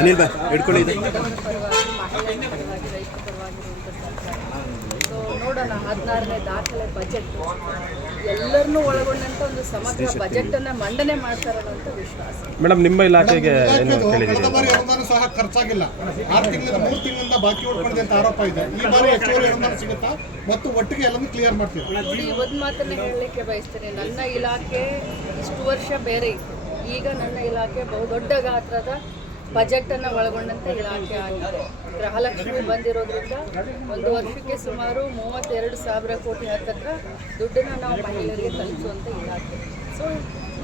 ಅನಿಲ್ ಬಾಯ್ ಹಿಡ್ಕೊಳ್ಳಿ ಇದು ನೋಡೋಣ 16ನೇ ದಾಖಲೆ ಬಜೆಟ್ ಎಲ್ಲರನ್ನೂ ಒಳಗೊಂಡಂತ ಒಂದು ಸಮಗ್ರ ಬಜೆಟ್ ಅನ್ನ ಮಂಡನೆ ಮಾಡ್ತಾರಲ್ಲ ಅಂತ ವಿಶ್ವಾಸ. ಮೇಡಮ್, ನಿಮ್ಮ ಇಲಾಖೆಗೆ ಏನು ಕಳೆದ ಬಾರಿ ಅನುದಾನ ಸಹ ಖರ್ಚಾಗಿಲ್ಲ. 6 ತಿಂಗಳಿಂದ 3 ತಿಂಗಳಿಂದ ಬಾಕಿ ಉಳ್ಕೊಂಡಿದೆ ಅಂತ ಆರೋಪ ಇದೆ. ಈ ಬಾರಿ ಹೆಚ್ಚುವರಿ ಅನುದಾನ ಸಿಗುತ್ತಾ ಮತ್ತು ಒಟ್ಟಿಗೆ ಎಲ್ಲನೂ ಕ್ಲಿಯರ್ ಮಾಡ್ತೀವಿ. ನೋಡಿ, ಒಂದು ಮಾತನ್ನ ಹೇಳಲಿಕ್ಕೆ ಬಯಸ್ತೇನೆ. ನನ್ನ ಇಲಾಖೆ ಇಷ್ಟು ವರ್ಷ ಬೇರೆ ಇತ್ತು. ಈಗ ನನ್ನ ಇಲಾಖೆ ಬಹುದೊಡ್ಡ ಗಾತ್ರದ ಬಜೆಟನ್ನು ಒಳಗೊಂಡಂಥ ಇಲಾಖೆ ಆಗಿದೆ. ಗೃಹಲಕ್ಷ್ಮಿ ಬಂದಿರೋದ್ರಿಂದ ಒಂದು ವರ್ಷಕ್ಕೆ ಸುಮಾರು 32,000 ಕೋಟಿ ಹತ್ತಿರ ದುಡ್ಡನ್ನು ನಾವು ಮಹಿಳೆಯರಿಗೆ ತಲುಪಿಸುವಂಥ ಇಲಾಖೆ. ಸೊ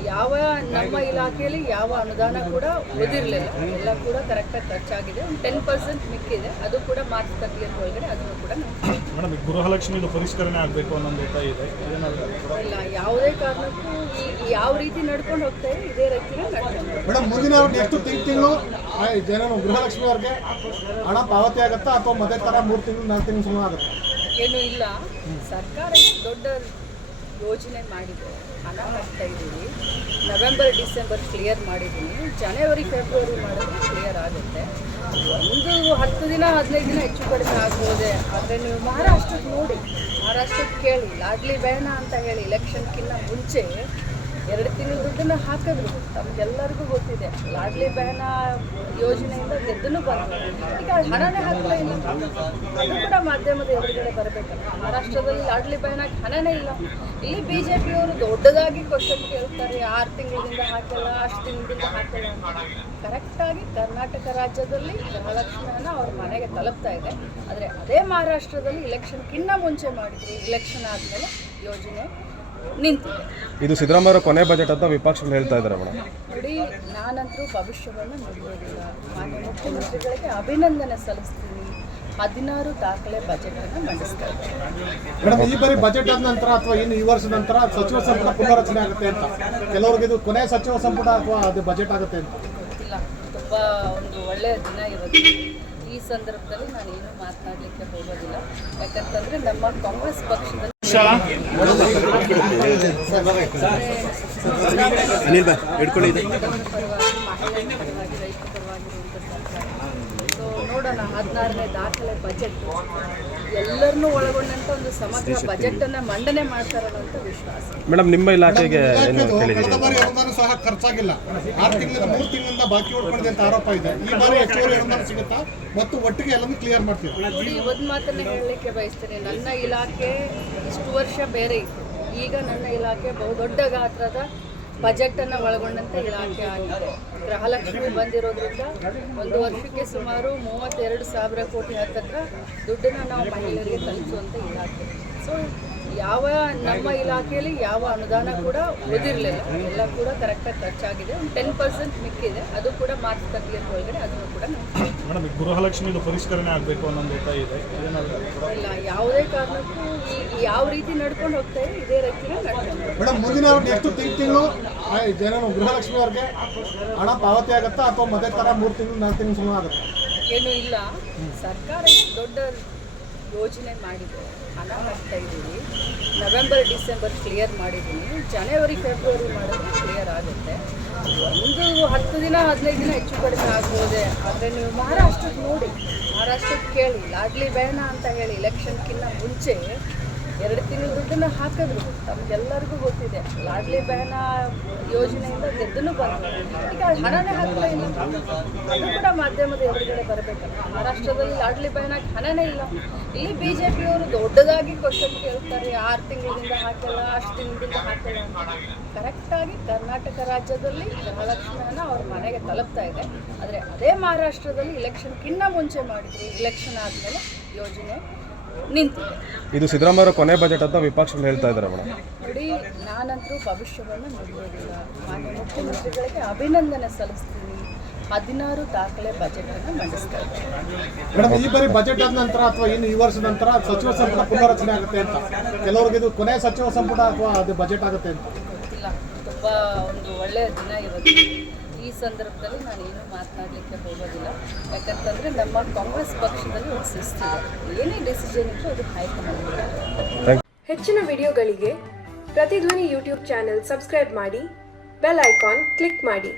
ಯಾವ ನಮ್ಮ ಇಲಾಖೆಯಲ್ಲಿ ಯಾವ ಅನುದಾನ ಕೂಡ ಉಳಿದಿರಲಿಲ್ಲ, ಎಲ್ಲ ಕೂಡ ಕರೆಕ್ಟಾಗಿ ಖರ್ಚಾಗಿದೆ. ಒಂದು 10% ಮಿಕ್ಕಿದೆ, ಅದು ಕೂಡ ಮಾರ್ಚ್ 30 ಒಳಗಡೆ ಅದನ್ನು ಕೂಡ ಮೇಡಮ್, ಗೃಹಲಕ್ಷ್ಮಿ ಪರಿಷ್ಕರಣೆ ಆಗಬೇಕು ಅನ್ನೋದು ಇದೆ. ಇಲ್ಲ, ಯಾವುದೇ ಕಾರಣಕ್ಕೂ ಯಾವ ರೀತಿ ನಡ್ಕೊಂಡು ಹೋಗ್ತಾ ಇದೆ ಇದೇ ರೀತಿನೇ ನಡ್ಕೊಂಡು. ಮೇಡಮ್, ಮುಂದಿನ ಎಷ್ಟು ತಿಂಗಳು ಗೃಹಲಕ್ಷ್ಮಿ ಅವ್ರಿಗೆ ಹಣ ಪಾವತಿ ಆಗುತ್ತಾ ಅಥವಾ ಮದೇ ಥರ 3 ತಿಂಗಳು 4 ತಿಂಗಳು ಸುಮ್ಮನೆ ಆಗುತ್ತೆ? ಏನೂ ಇಲ್ಲ, ಸರ್ಕಾರ ದೊಡ್ಡ ಯೋಜನೆ ಮಾಡಿದೆ, ಹಣ ಹಾಕ್ತಾ ಇದ್ದೀವಿ. ನವೆಂಬರ್ ಡಿಸೆಂಬರ್ ಕ್ಲಿಯರ್ ಮಾಡಿದ್ದೀನಿ, ಜನವರಿ ಫೆಬ್ರವರಿ ಮಾಡಿದ್ರೆ ಕ್ಲಿಯರ್ ಆಗುತ್ತೆ. ಒಂದು 10 ದಿನ 15 ದಿನ ಹೆಚ್ಚು ಕಡಿಮೆ ಆಗ್ಬೋದೆ. ಆದರೆ ನೀವು ಮಹಾರಾಷ್ಟ್ರಕ್ಕೆ ನೋಡಿ, ಮಹಾರಾಷ್ಟ್ರಕ್ಕೆ ಕೇಳಿ, ಲಾಡ್ಲಿ ಬಹನ ಅಂತ ಹೇಳಿ ಎಲೆಕ್ಷನ್ಗಿಂತ ಮುಂಚೆ 2 ತಿಂಗಳು ದುಡ್ಡನ್ನು ಹಾಕಿದ್ರು. ತಮಗೆಲ್ಲರಿಗೂ ಗೊತ್ತಿದೆ, ಲಾಡ್ಲಿ ಬಹನ ಯೋಜನೆಯಿಂದ ಗೆದ್ದನು ಬಂದರು. ಈಗ ಹಣನೇ ಹಾಕ್ತಾ ಇಲ್ಲ, ಅದು ಕೂಡ ಮಾಧ್ಯಮದ ಎದುರುಗಡೆ ಬರಬೇಕಲ್ಲ. ಮಹಾರಾಷ್ಟ್ರದಲ್ಲಿ ಲಾಡ್ಲಿ ಬಹನಕ್ಕೆ ಹಣನೇ ಇಲ್ಲ. ಇಲ್ಲಿ BJPಯವರು ದೊಡ್ಡದಾಗಿ ಕ್ವಶನ್ ಕೇಳ್ತಾರೆ, 6 ತಿಂಗಳಿಂದ ಹಾಕಿಲ್ಲ, ಅಷ್ಟು ತಿಂಗಳಿಂದ ಹಾಕಿಲ್ಲ ಅಂತ. ಕರೆಕ್ಟಾಗಿ ಕರ್ನಾಟಕ ರಾಜ್ಯದಲ್ಲಿ ಗೃಹಲಕ್ಷ್ಮಿ ಹಣ ಅವ್ರ ಮನೆಗೆ ತಲುಪ್ತಾ ಇದೆ. ಆದರೆ ಅದೇ ಮಹಾರಾಷ್ಟ್ರದಲ್ಲಿ ಇಲೆಕ್ಷನ್ಗಿನ್ನ ಮುಂಚೆ ಮಾಡಿದ್ರು, ಇಲೆಕ್ಷನ್ ಆದಮೇಲೆ ಯೋಜನೆ ನಿಂತಿದೆ. ಇದು ಸಿದ್ದರಾಮಯ್ಯ ಕೊನೆ ಬಜೆಟ್ ಅಂತ ವಿಪಕ್ಷಗಳು ಹೇಳ್ತಾ ಇದ್ದಾರೆ ಮೇಡಮ್. ನೋಡಿ, ನಾನಂತರೂ ಭವಿಷ್ಯವನ್ನು ನೋಡೋದಿಲ್ಲ. ಮಾನ್ಯ ಮುಖ್ಯಮಂತ್ರಿಗಳಿಗೆ ಅಭಿನಂದನೆ ಸಲ್ಲಿಸ್ತೀನಿ. 16 ದಾಖಲೆ ಬಜೆಟನ್ನು ಮಂಡಿಸ್ತಾ ಇದ್ದಾರೆ. ಮೇಡಮ್, ಈ ಬಾರಿ ಬಜೆಟ್ ಆದ ನಂತರ ಅಥವಾ ಇನ್ನು ಈ ವರ್ಷದ ನಂತರ ಸಚಿವ ಸಂಪುಟ ಪುನರ್ರಚನೆ ಆಗುತ್ತೆ ಅಂತ ಕೆಲವರಿಗೆ ಇದು ಕೊನೆಯ ಸಚಿವ ಸಂಪುಟ ಅಥವಾ ಅದು ಬಜೆಟ್ ಆಗುತ್ತೆ ಅಂತ ಗೊತ್ತಿಲ್ಲ. ತುಂಬ ಒಂದು ಒಳ್ಳೆಯ ದಿನ ಇವತ್ತು. ಈ ಸಂದರ್ಭದಲ್ಲಿ ನಾನು ಏನು ಮಾತನಾಡಲಿಕ್ಕೆ ಹೋಗೋದಿಲ್ಲ. ಯಾಕಂತಂದರೆ ನಮ್ಮ ಕಾಂಗ್ರೆಸ್ ಪಕ್ಷದಲ್ಲಿ ಅನಿಲ್ ಬಾಯ್ ಹಿಡ್ಕೊಳ್ಳಿ ಇದು ನೋಡೋಣ, 16ನೇ ದಾಖಲೆ ಬಜೆಟ್ ಎಲ್ಲರನ್ನೂ ಒಳಗೊಂಡಂತ ಒಂದು ಸಮಗ್ರ ಬಜೆಟ್ ಅನ್ನ ಮಂಡನೆ ಮಾಡ್ತಾರಲ್ಲ ಅಂತ ವಿಶ್ವಾಸ. ಮೇಡಮ್, ನಿಮ್ಮ ಇಲಾಖೆಗೆ ಏನು ಕಳೆದ ಬಾರಿ ಅನುದಾನ ಸಹ ಖರ್ಚಾಗಿಲ್ಲ. 6 ತಿಂಗಳಿಂದ 3 ತಿಂಗಳಿಂದ ಬಾಕಿ ಉಳ್ಕೊಂಡಿದೆ ಅಂತ ಆರೋಪ ಇದೆ. ಈ ಬಾರಿ ಹೆಚ್ಚುವರಿ ಅನುದಾನ ಸಿಗುತ್ತಾ ಮತ್ತು ಒಟ್ಟಿಗೆ ಎಲ್ಲನೂ ಕ್ಲಿಯರ್ ಮಾಡ್ತೀವಿ. ನೋಡಿ, ಒಂದು ಮಾತನ್ನ ಹೇಳಲಿಕ್ಕೆ ಬಯಸ್ತೇನೆ. ನನ್ನ ಇಲಾಖೆ ಇಷ್ಟು ವರ್ಷ ಬೇರೆ ಇತ್ತು. ಈಗ ನನ್ನ ಇಲಾಖೆ ಬಹುದೊಡ್ಡ ಗಾತ್ರದ ಬಜೆಟನ್ನು ಒಳಗೊಂಡಂಥ ಇಲಾಖೆ ಆಗಿದೆ. ಗೃಹಲಕ್ಷ್ಮಿ ಬಂದಿರೋದ್ರಿಂದ ಒಂದು ವರ್ಷಕ್ಕೆ ಸುಮಾರು 32,000 ಕೋಟಿ ಹತ್ತಿರ ದುಡ್ಡನ್ನು ನಾವು ಮಹಿಳೆಯರಿಗೆ ತಲುಪಿಸುವಂಥ ಇಲಾಖೆ. ಸೊ ಯಾವ ನಮ್ಮ ಇಲಾಖೆಯಲ್ಲಿ ಯಾವ ಅನುದಾನ ಕೂಡ ಉಳಿದಿರಲಿಲ್ಲ, ಎಲ್ಲ ಕೂಡ ಕರೆಕ್ಟಾಗಿ ಖರ್ಚಾಗಿದೆ. ಒಂದು 10% ಮಿಕ್ಕಿದೆ, ಅದು ಕೂಡ ಮಾರ್ಚ್ 30 ಒಳಗಡೆ ಅದನ್ನು ಕೂಡ ಮೇಡಮ್, ಗೃಹಲಕ್ಷ್ಮಿ ಪರಿಷ್ಕರಣೆ ಆಗಬೇಕು ಅನ್ನೋದು ಇದೆ. ಇಲ್ಲ, ಯಾವುದೇ ಕಾರಣಕ್ಕೂ ಯಾವ ರೀತಿ ನಡ್ಕೊಂಡು ಹೋಗ್ತಾ ಇದೆ ಇದೇ ರೀತಿನೇ ನಡ್ಕೊಂಡು. ಮೇಡಮ್, ಮುಂದಿನ ಎಷ್ಟು ತಿಂಗಳು ಗೃಹಲಕ್ಷ್ಮಿ ಅವ್ರಿಗೆ ಹಣ ಪಾವತಿ ಆಗುತ್ತಾ ಅಥವಾ ಮದೇ ಥರ 3 ತಿಂಗಳು 4 ತಿಂಗಳು ಸುಮ್ಮನೆ ಆಗುತ್ತೆ? ಏನೂ ಇಲ್ಲ, ಸರ್ಕಾರ ದೊಡ್ಡ ಯೋಜನೆ ಮಾಡಿದೆ, ಹಣ ಹಾಕ್ತಾ ಇದ್ದೀವಿ. ನವೆಂಬರ್ ಡಿಸೆಂಬರ್ ಕ್ಲಿಯರ್ ಮಾಡಿದ್ದೀನಿ, ಜನವರಿ ಫೆಬ್ರವರಿ ಮಾಡಿದ್ರೆ ಕ್ಲಿಯರ್ ಆಗುತ್ತೆ. ಒಂದು 10 ದಿನ 15 ದಿನ ಹೆಚ್ಚು ಕಡಿಮೆ ಆಗ್ಬೋದೆ. ಆದರೆ ನೀವು ಮಹಾರಾಷ್ಟ್ರಕ್ಕೆ ನೋಡಿ, ಮಹಾರಾಷ್ಟ್ರಕ್ಕೆ ಕೇಳಿ, ಲಾಡ್ಲಿ ಬಹನ ಅಂತ ಹೇಳಿ ಎಲೆಕ್ಷನ್ಗಿಂತ ಮುಂಚೆ 2 ತಿಂಗಳು ದುಡ್ಡನ್ನು ಹಾಕಿದ್ರು. ತಮಗೆಲ್ಲರಿಗೂ ಗೊತ್ತಿದೆ, ಲಾಡ್ಲಿ ಬಹನ ಯೋಜನೆಯಿಂದ ಗೆದ್ದನು ಬಂದರು. ಈಗ ಹಣನೇ ಹಾಕ್ತಾ ಇಲ್ಲ, ಅದು ಕೂಡ ಮಾಧ್ಯಮದ ಎದುರುಗಡೆ ಬರಬೇಕಲ್ಲ. ಮಹಾರಾಷ್ಟ್ರದಲ್ಲಿ ಲಾಡ್ಲಿ ಬಹನಕ್ಕೆ ಹಣನೇ ಇಲ್ಲ. ಇಲ್ಲಿ BJPಯವರು ದೊಡ್ಡದಾಗಿ ಕ್ವಶನ್ ಕೇಳ್ತಾರೆ, 6 ತಿಂಗಳಿಂದ ಹಾಕಿಲ್ಲ, ಅಷ್ಟು ತಿಂಗಳಿಂದ ಹಾಕಿಲ್ಲ ಅಂತ. ಕರೆಕ್ಟಾಗಿ ಕರ್ನಾಟಕ ರಾಜ್ಯದಲ್ಲಿ ಗೃಹಲಕ್ಷ್ಮಿ ಹಣ ಅವ್ರ ಮನೆಗೆ ತಲುಪ್ತಾ ಇದೆ. ಆದರೆ ಅದೇ ಮಹಾರಾಷ್ಟ್ರದಲ್ಲಿ ಇಲೆಕ್ಷನ್ಗಿನ್ನ ಮುಂಚೆ ಮಾಡಿದ್ರು, ಇಲೆಕ್ಷನ್ ಆದಮೇಲೆ ಯೋಜನೆ ನಿಂತಿದೆ. ಇದು ಸಿದ್ದರಾಮಯ್ಯ ಕೊನೆ ಬಜೆಟ್ ಅಂತ ವಿಪಕ್ಷಗಳು ಹೇಳ್ತಾ ಇದ್ದಾರೆ ಮೇಡಮ್. ನೋಡಿ, ನಾನಂತರೂ ಭವಿಷ್ಯವನ್ನು ನೋಡೋದಿಲ್ಲ. ಮಾನ್ಯ ಮುಖ್ಯಮಂತ್ರಿಗಳಿಗೆ ಅಭಿನಂದನೆ ಸಲ್ಲಿಸ್ತೀನಿ. 16 ದಾಖಲೆ ಬಜೆಟನ್ನು ಮಂಡಿಸ್ತಾ ಇದ್ದಾರೆ. ಮೇಡಮ್, ಈ ಬಾರಿ ಬಜೆಟ್ ಆದ ನಂತರ ಅಥವಾ ಇನ್ನು ಈ ವರ್ಷದ ನಂತರ ಸಚಿವ ಸಂಪುಟ ಪುನರ್ರಚನೆ ಆಗುತ್ತೆ ಅಂತ ಕೆಲವರಿಗೆ ಇದು ಕೊನೆಯ ಸಚಿವ ಸಂಪುಟ ಅಥವಾ ಅದು ಬಜೆಟ್ ಆಗುತ್ತೆ ಅಂತ ಗೊತ್ತಿಲ್ಲ. ತುಂಬ ಒಂದು ಒಳ್ಳೆಯ ದಿನ ಇವತ್ತು. ಈ ಸಂದರ್ಭದಲ್ಲಿ ನಾನು ಏನು ಮಾತನಾಡಲಿಕ್ಕೆ ಹೋಗೋದಿಲ್ಲ. ಯಾಕಂತಂದರೆ ನಮ್ಮ ಕಾಂಗ್ರೆಸ್ ಪಕ್ಷದಲ್ಲಿ ಒಂದು ಶಿಸ್ತಿದೆ, ಏನೇ ಡಿಸಿಷನ್ ಇತ್ತು ಅದು ಹೈಕಮಾಂಡ್. ಹೆಚ್ಚಿನ ವಿಡಿಯೋಗಳಿಗೆ ಪ್ರತಿಧ್ವನಿ ಯೂಟ್ಯೂಬ್ ಚಾನೆಲ್ ಸಬ್ಸ್ಕ್ರೈಬ್ ಮಾಡಿ, ಬೆಲ್ ಐಕಾನ್ ಕ್ಲಿಕ್ ಮಾಡಿ.